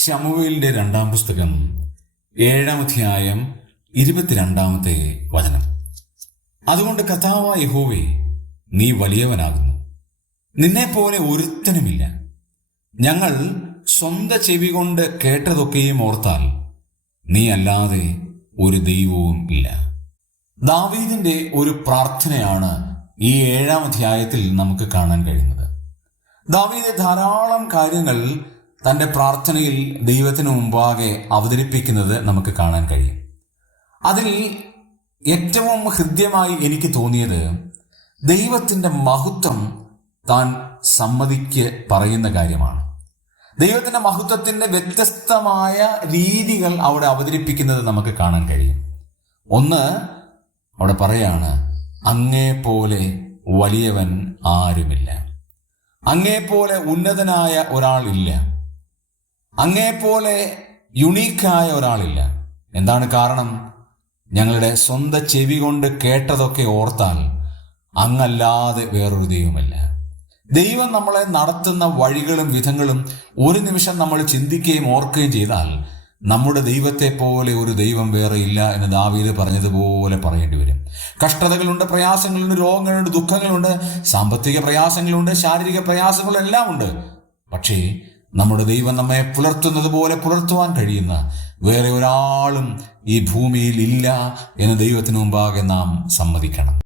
ശമൂവേലിന്റെ 2-ാം പുസ്തകം 7-ാം അധ്യായം 22-ാമത്തെ വചനം. അതുകൊണ്ട് കർത്താവായ യഹോവേ, നീ വലിയവനാകുന്നു, നിന്നെപ്പോലെ ഒരുത്തനുമില്ല. ഞങ്ങൾ സ്വന്ത ചെവി കൊണ്ട് കേട്ടതൊക്കെയും ഓർത്താൽ നീ അല്ലാതെ ഒരു ദൈവവും ഇല്ല. ദാവീദിന്റെ ഒരു പ്രാർത്ഥനയാണ് ഈ 7-ാം അധ്യായത്തിൽ നമുക്ക് കാണാൻ കഴിയുന്നത്. ദാവീദ് ധാരാളം കാര്യങ്ങൾ തൻ്റെ പ്രാർത്ഥനയിൽ ദൈവത്തിന് മുമ്പാകെ അവതരിപ്പിക്കുന്നത് നമുക്ക് കാണാൻ കഴിയും. അതിൽ ഏറ്റവും ഹൃദ്യമായി എനിക്ക് തോന്നിയത് ദൈവത്തിൻ്റെ മഹത്വം താൻ സമ്മതിക്ക് പറയുന്ന കാര്യമാണ്. ദൈവത്തിൻ്റെ മഹത്വത്തിൻ്റെ വ്യത്യസ്തമായ രീതികൾ അവിടെ അവതരിപ്പിക്കുന്നത് നമുക്ക് കാണാൻ കഴിയും. ഒന്ന്, അവിടെ പറയാണ്, അങ്ങേപ്പോലെ വലിയവൻ ആരുമില്ല, അങ്ങേപ്പോലെ ഉന്നതനായ ഒരാളില്ല, അങ്ങേപ്പോലെ യുണീക്കായ ഒരാളില്ല. എന്താണ് കാരണം? ഞങ്ങളുടെ സ്വന്തം ചെവി കൊണ്ട് കേട്ടതൊക്കെ ഓർത്താൽ അങ്ങല്ലാതെ വേറൊരു ദൈവമല്ല. ദൈവം നമ്മളെ നടത്തുന്ന വഴികളും വിധങ്ങളും ഒരു നിമിഷം നമ്മൾ ചിന്തിക്കുകയും ഓർക്കുകയും ചെയ്താൽ നമ്മുടെ ദൈവത്തെ പോലെ ഒരു ദൈവം വേറെ ഇല്ല എന്ന് ദാവീദ് പറഞ്ഞതുപോലെ പറയേണ്ടി വരും. കഷ്ടതകളുണ്ട്, പ്രയാസങ്ങളുണ്ട്, രോഗങ്ങളുണ്ട്, ദുഃഖങ്ങളുണ്ട്, സാമ്പത്തിക പ്രയാസങ്ങളുണ്ട്, ശാരീരിക പ്രയാസങ്ങളെല്ലാം ഉണ്ട്. പക്ഷേ നമ്മുടെ ദൈവം നമ്മെ പുലർത്തുന്നത് പോലെ പുലർത്തുവാൻ കഴിയുന്ന വേറെ ഒരാളും ഈ ഭൂമിയിൽ ഇല്ല എന്ന് ദൈവത്തിന് മുമ്പാകെ നാം സമ്മതിക്കണം.